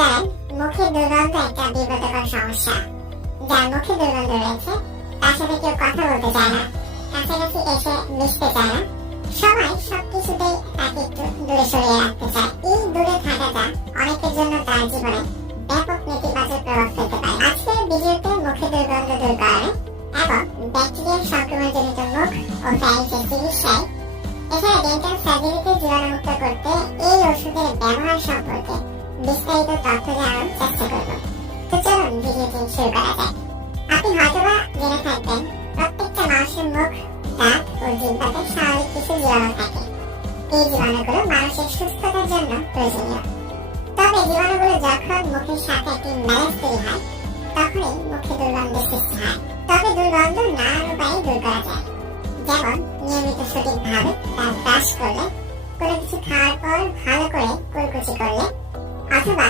জানেন, মুখে দুর্গন্ধ একটা বিব্রতকর সমস্যা। যার মুখে দুর্গন্ধ রয়েছে তার সাথে কেউ কথা বলতে চায় না, কাছাকাছি এসে মিশতে চায় না, সবাই সবকিছুতেই তাকে একটু দূরে সরিয়ে রাখতে চায়। এই দূরে থাকাটা অনেকের জন্য তার জীবনে ব্যাপক নেতিবাচক প্রভাব ফেলতে পারে। আজকের ভিডিওতে মুখে দুর্গন্ধ দূর করানো এবং ব্যাকটেরিয়াল সংক্রমণজনিত মুখ ও ফ্যারিংসের চিকিৎসায়, এছাড়া ডেন্টাল সার্জারিতে জীবাণুমুক্ত করতে এই ওষুধের ব্যবহার সম্পর্কে বিস্তারিত তথ্য জানার চেষ্টা করব। তো চলুন ভিডিওটি শুরু করা যাক। আপনি হয়তোবা জেনে থাকবেন, প্রত্যেকটা মানুষের মুখ, দাঁত ও জিহ্বাতে স্বাভাবিক কিছু জীবাণু থাকে। এই জীবাণুগুলো মানুষের সুস্থতার জন্য প্রয়োজনীয়। তবে জীবাণুগুলো যখন মুখের সাথে একটি ম্যালেজ তৈরি হয়, তখনই মুখে দুর্গন্ধের সৃষ্টি হয়। তবে দুর্গন্ধ নানান উপায়ে দূর করা যায়, যেমন নিয়মিত সঠিকভাবে দাঁত ব্রাশ করলে, কোনো কিছু খাওয়ার পর ভালো করে কুলকুচি করলে, অথবা